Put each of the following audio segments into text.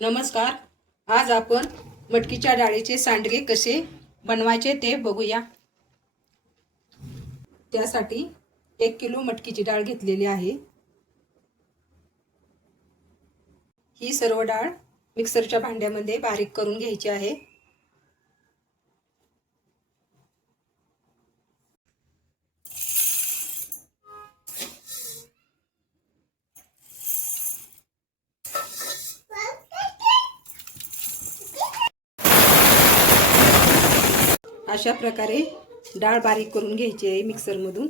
नमस्कार. आज आपण मटकीच्या डाळीचे सांडगे कसे बनवायचे ते बघूया. त्यासाठी 1 किलो मटकीची डाळ घेतलेली आहे. ही सर्व डाळ मिक्सरच्या भांड्यामध्ये बारीक करून घ्यायची आहे. अशा प्रकारे डाळ बारीक करून घ्यायची आहे मिक्सरमधून.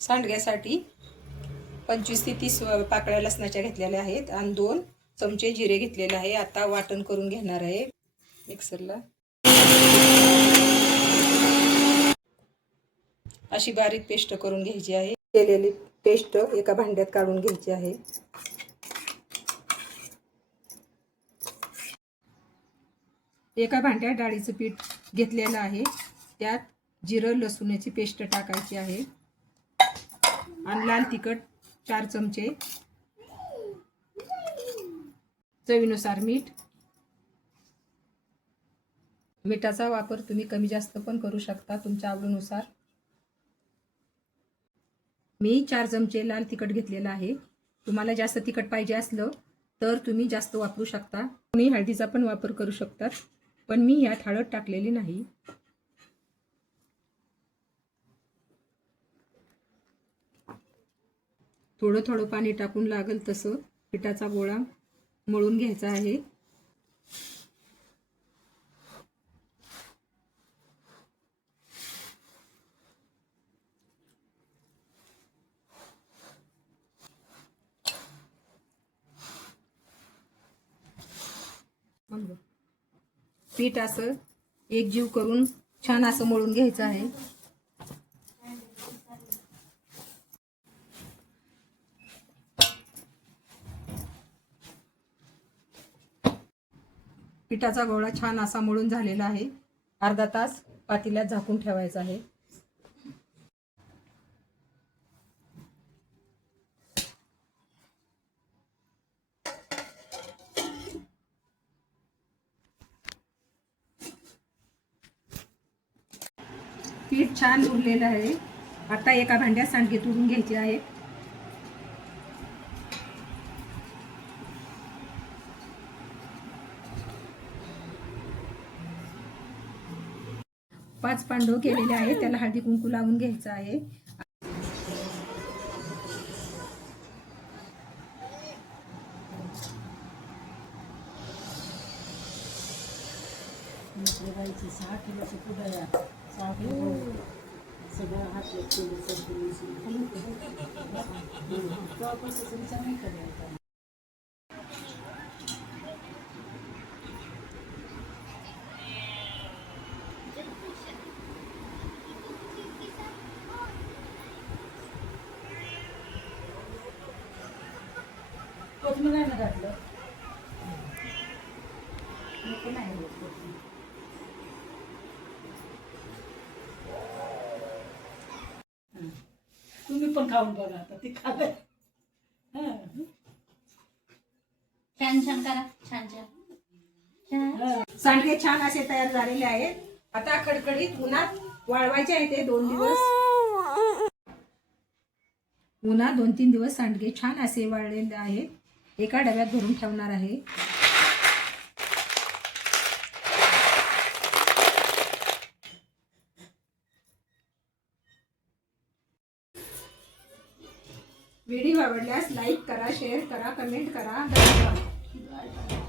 सांडग्यासाठी 25 ते 30 पाकळ्या लसणाच्या घेतलेल्या आहेत आणि 2 चमचे जिरे घेतलेले आहे. आता वाटण करून घेणार आहे मिक्सरला. अशी बारीक पेस्ट करून घ्यायची आहे. केलेली पेस्ट एका भांड्यात काढून घ्यायची आहे. एका भांड्यात डाळीचं पीठ घेतलेलं आहे. त्यात जिरं लसूणाची पेस्ट टाकायची आहे आणि लाल तिखट 4 चमचे, चवीनुसार मीठ. मिठाचा वापर तुम्ही कमी जास्त पण करू शकता तुमच्या आवडीनुसार. मी 4 चमचे लाल तिखट घेतलेला आहे. तुम्हाला जास्त तिखट पाहिजे असलं तर तुम्ही जास्त वापरू शकता. तुम्ही हळदीचा पण वापर करू शकता, पण मी यात हळद टाकलेली नाही. थोडं थोडं पाणी टाकून लागेल तसं पिठाचा गोळा मळून घ्यायचा आहे. पीठ असं एकजीव करून छान असं मळून घ्यायचं आहे. पिठाचा गोळा छान असा मळून झालेला आहे. अर्धा तास पातेल्यात झाकून ठेवायचा आहे. पीठ छान उरलेलं आहे. आता एका भांड्यात सांडगे तोडून घ्यायचे आहे. पाच पांडव केलेले आहे. त्याला हळदी कुंकू लावून घ्यायचं आहे. कोथमीर नाही घातलं. तुम्ही पण खाऊन बघा. आता ती खाल्लंय. छान छान करा. छान छान सांडगे छान असे तयार झालेले आहेत. आता कडकडीत उन्हात वाळवायचे आहे ते 2 दिवस. उन्हात 2-3 दिवस सांडगे छान असे वाळलेले आहेत. एका डब्यात भरून ठेवणार आहे. व्हिडिओ आवडल्यास लाईक करा, शेअर करा, कमेंट करा. धन्यवाद.